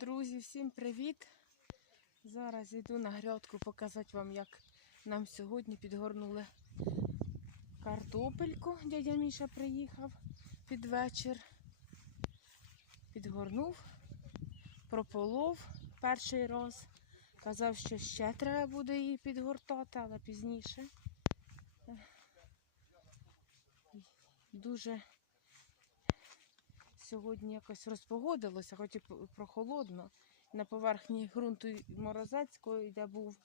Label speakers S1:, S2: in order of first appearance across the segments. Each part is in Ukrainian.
S1: Друзі, всім привіт! Зараз йду на грядку показати вам, як нам сьогодні підгорнули картопельку. Дядя Міша приїхав під вечір. Підгорнув, прополов перший раз. Казав, що ще треба буде її підгортати, але пізніше. Дуже сьогодні якось розпогодилося, хоч і прохолодно. На поверхні ґрунту морозецької, де був.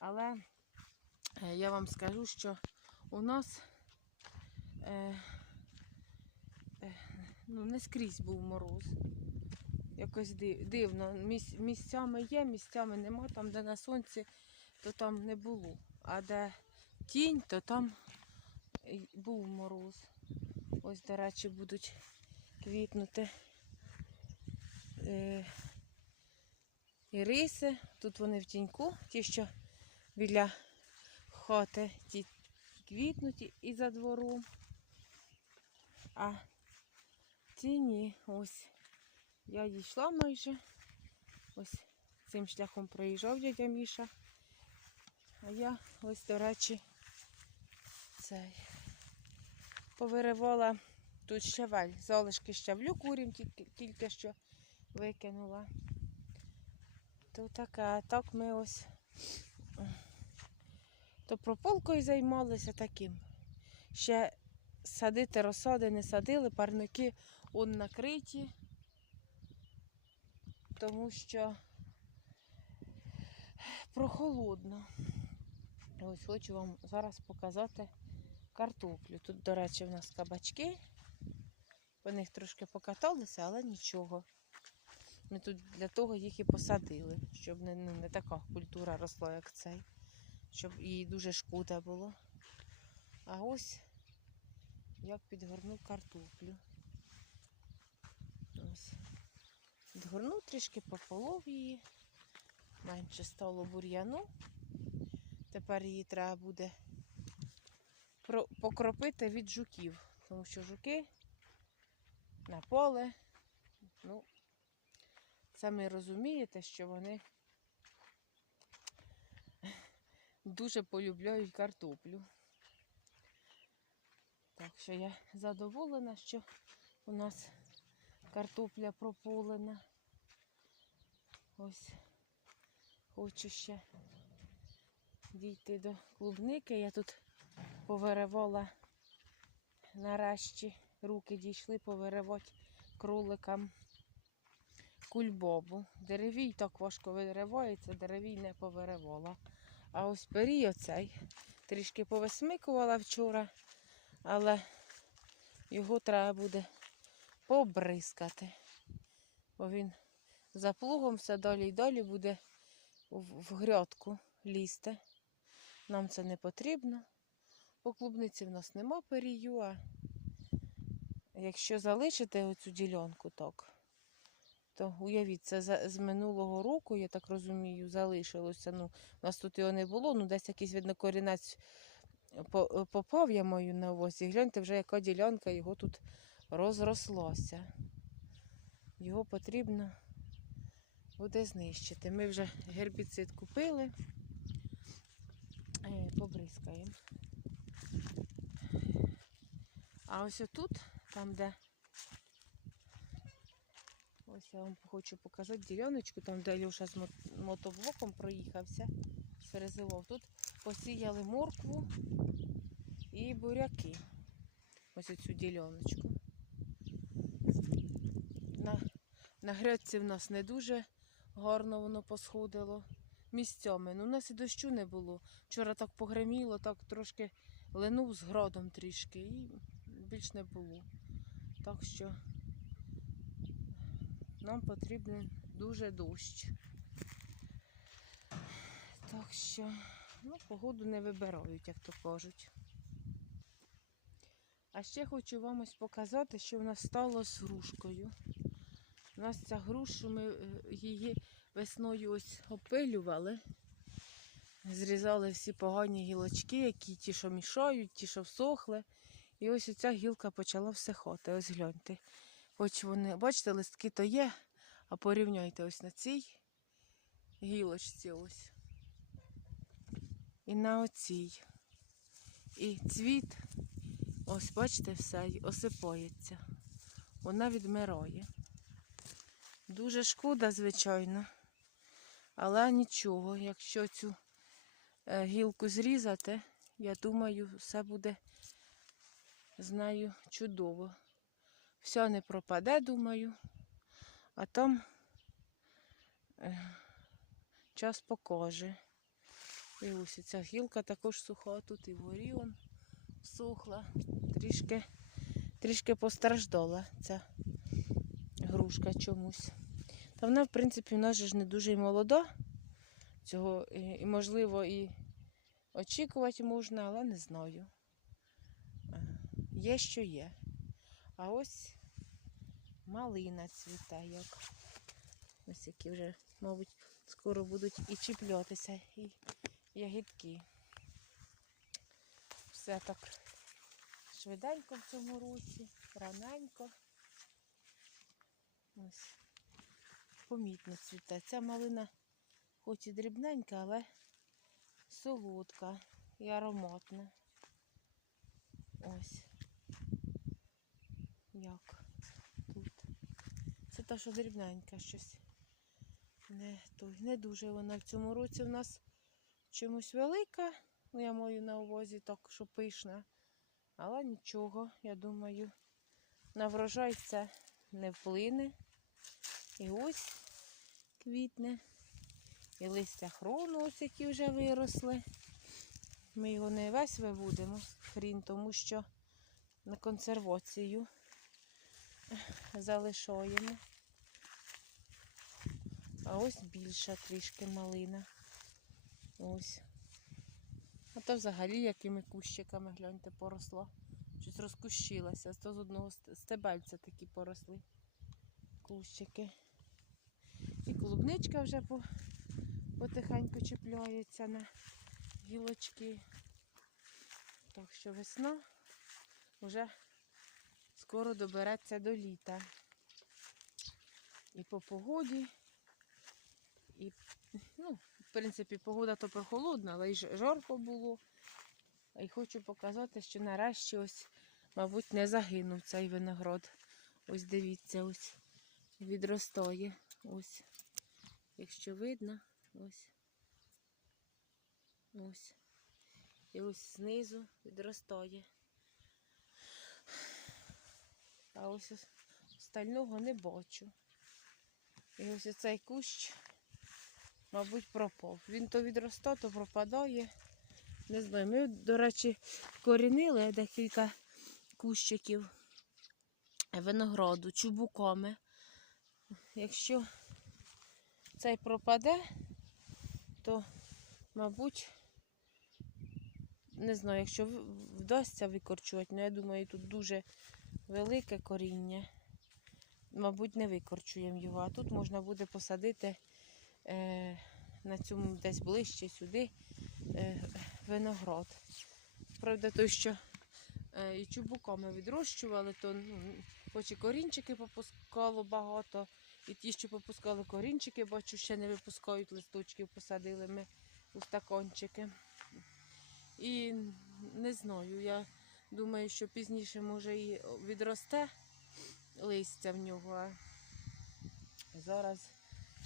S1: Але е, я вам скажу, що у нас е, е, ну, не скрізь був мороз. Якось ди- дивно. Міс- місцями є, місцями нема. Там, де на сонці, то там не було. А де тінь, то там був мороз. Ось, до речі, будуть квітнути е, іриси. Тут вони в тіньку, ті, що біля хати, ті квітнуть і за двором. А ті ні, ось я дійшла майже. Ось цим шляхом проїжджав дядя Міша. А я ось, до речі, цей повиривала Тут щавель, залишки щавлю курям тільки, що викинула. То таке, так ми ось то прополкою займалися таким. Ще садити розсади не садили, парники он накриті, тому що прохолодно. Ось хочу вам зараз показати картоплю. Тут, до речі, в нас кабачки. По них трошки покаталися, але нічого. Ми тут для того їх і посадили, щоб не, ну, не така культура росла, як цей, щоб їй дуже шкода було. А ось як підгорнув картоплю. Ось. Підгорнув трішки пополов її. Менше стало бур'яну. Тепер її треба буде покропити від жуків, тому що жуки на поле. Ну, самі розумієте, що вони дуже полюбляють картоплю. Так що я задоволена, що у нас картопля прополена. Ось хочу ще дійти до клубники. Я тут повиривала нарешті руки дійшли повиривати кроликам кульбобу. Деревій так важко виривається, деревій не повиривала. А ось перій оцей трішки повисмикувала вчора, але його треба буде побризкати. Бо він за плугом все далі й далі буде в грядку лізти. Нам це не потрібно. По клубниці в нас нема перію, а якщо залишити оцю ділянку так, то уявіть, це з минулого року, я так розумію, залишилося. Ну, у нас тут його не було, ну десь якийсь, видно, корінець попав, я маю на увазі. Гляньте, вже яка ділянка його тут розрослося. Його потрібно буде знищити. Ми вже гербіцид купили, е, побризкаємо. А ось отут, там, де ось я вам хочу показати діляночку, там, де Льоша з мо- мотоблоком проїхався, сферезував. Тут посіяли моркву і буряки. Ось оцю діляночку. На, на грядці в нас не дуже гарно воно посходило місцями. Ну, у нас і дощу не було. Вчора так погреміло, так трошки линув з градом трішки і більш не було. Так що нам потрібен дуже дощ. Так що, ну, погоду не вибирають, як то кажуть. А ще хочу вам ось показати, що в нас стало з грушкою. У нас ця груша, ми е, її весною ось опилювали. Зрізали всі погані гілочки, які ті, що мішають, ті, що всохли. І ось оця гілка почала всихати. Ось гляньте. Хоч вони, бачите, листки то є, А порівняйте ось на цій гілочці ось. І на оцій. І цвіт, ось бачите, все осипається. Вона відмирає. Дуже шкода, звичайно. Але нічого, якщо цю е, гілку зрізати, я думаю, все буде з нею чудово. Все не пропаде, думаю. А там е, час покаже. І ось ця гілка також суха, тут і вгорі он сухла. Трішки, трішки постраждала ця грушка чомусь. Та вона, в принципі, в нас ж не дуже молода. Цього і, і можливо і очікувати можна, але не знаю. Є, що є. А ось малина цвіте, як. Ось які вже, мабуть, скоро будуть і чіплятися, і ягідки. Все так швиденько в цьому році, раненько. Ось помітно цвіте. Ця малина хоч і дрібненька, але солодка і ароматна. Ось. Як тут. Це та, що дрібненька щось. Не, той, не дуже вона в цьому році в нас чомусь велика. Ну, я маю на увазі так, що пишна. Але нічого, я думаю, на врожай це не вплине. І ось квітне. І листя хрону, ось які вже виросли. Ми його не весь виводимо, хрін, тому що на консервацію залишаємо. А ось більша трішки малина. Ось. А то взагалі якими кущиками, гляньте, поросла. Щось розкущилася. То з одного стебельця такі поросли кущики. І клубничка вже потихеньку чіпляється на гілочки. Так що весна вже скоро добереться до літа. І по погоді, і, ну, в принципі, погода то прохолодна, але й жарко було. І хочу показати, що нарешті ось, мабуть, не загинув цей виноград. Ось дивіться, ось відростає. Ось. Якщо видно, ось. Ось. І ось знизу відростає. А ось остального не бачу. І ось цей кущ, мабуть, пропав. Він то відростає, то пропадає. Не знаю. Ми, до речі, корінили декілька кущиків винограду чубуками. Якщо цей пропаде, то, мабуть, не знаю, якщо вдасться викорчувати, але я думаю, тут дуже велике коріння. Мабуть, не викорчуємо його, а тут можна буде посадити е, на цьому десь ближче сюди е, виноград. Правда, той, що е, і чубуками відрощували, то ну, хоч і корінчики попускало багато, і ті, що попускали корінчики, бачу, ще не випускають листочків, посадили ми у стакончики. І не знаю, я думаю, що пізніше може і відросте листя в нього, а зараз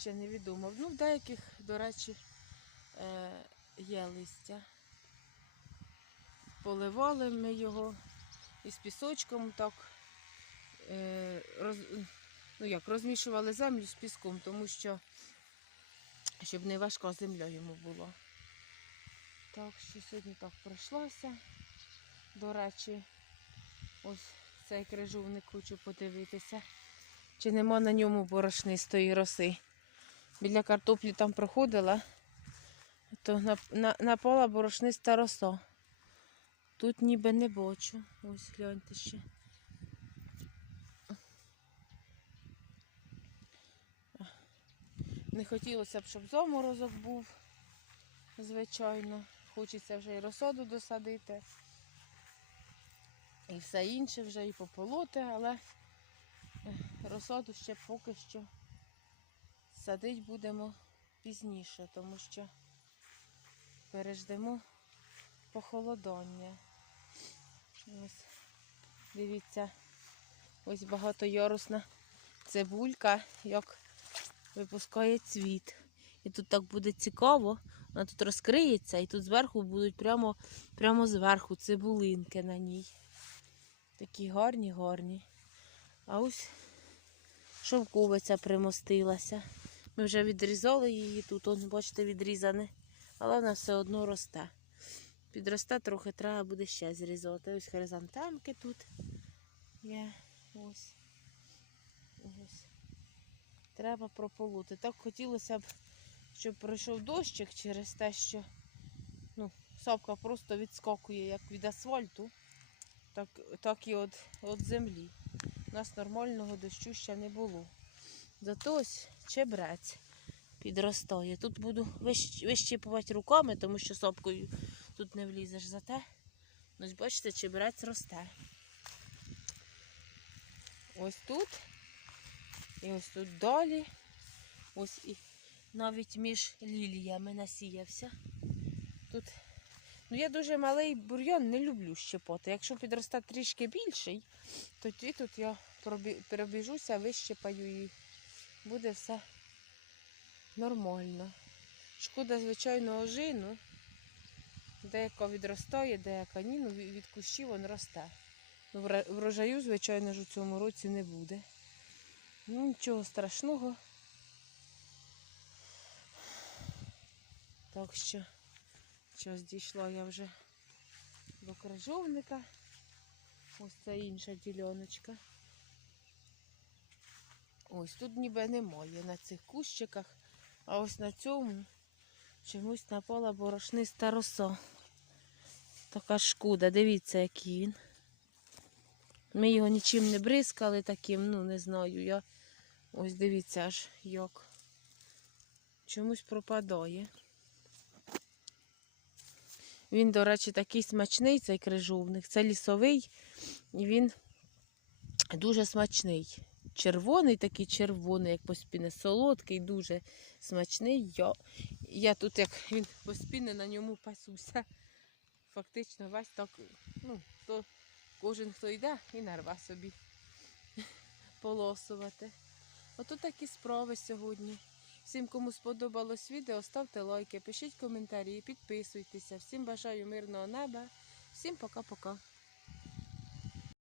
S1: ще невідомо. Ну, в деяких, до речі, е, є листя. Поливали ми його із пісочком так. Е, роз, ну як, розмішували землю з піском, тому що щоб не важка земля йому була. Так що сьогодні так пройшлося. До речі, ось цей крижовник хочу подивитися. Чи нема на ньому борошнистої роси. Біля картоплі там проходила, то на, на, напала борошниста роса. Тут ніби не бачу. Ось гляньте ще. Не хотілося б, щоб заморозок був, звичайно. Хочеться вже і розсаду досадити. І все інше вже і пополоти, але е, розсаду ще поки що садити будемо пізніше, тому що переждемо похолодання. Ось, дивіться, ось багатоярусна цибулька, як випускає цвіт. І тут так буде цікаво, вона тут розкриється, і тут зверху будуть прямо, прямо зверху цибулинки на ній. Такі гарні, гарні. А ось шовковиця примостилася. Ми вже відрізали її тут, он, бачите, відрізане. Але вона все одно росте. Підросте трохи, треба буде ще зрізати. Ось хризантемки тут є. Ось. Ось. Треба прополоти. Так хотілося б, щоб пройшов дощик через те, що ну, сапка просто відскокує як від асфальту, так, так і від, від землі. У нас нормального дощу ще не було. Зато ось чебрець підростає. Тут буду вищіпувати руками, тому що сопкою тут не влізеш. Зате, ось бачите, чебрець росте. Ось тут. І ось тут далі. Ось і навіть між ліліями насіявся. Тут. Ну, я дуже малий бур'ян не люблю щепоти. Якщо підросте трішки більший, тоді тут я перебіжуся, вищипаю і буде все нормально. Шкода, звичайно, ожину. Деяка відростає, деяка ні, ну від кущів він росте. Ну, Врожаю, звичайно ж, у цьому році не буде. Ну, нічого страшного. Так що час дійшла я вже до крижовника. Ось це інша діляночка. Ось тут ніби немає на цих кущиках, а ось на цьому чомусь напала борошниста роса. Така шкода, дивіться, який він. Ми його нічим не бризкали таким, ну не знаю. Я ось дивіться аж як. Чомусь пропадає. Він, до речі, такий смачний, цей крижовник. Це лісовий, і він дуже смачний. Червоний, такий червоний, як поспіне, солодкий, дуже смачний. Я, я тут, як він поспіне, на ньому пасуся. Фактично весь так, ну, то кожен, хто йде, і нарва собі полосувати. Ото такі справи сьогодні. Всім, кому сподобалось відео, ставте лайки, пишіть коментарі, підписуйтеся. Всім бажаю мирного неба. Всім пока-пока.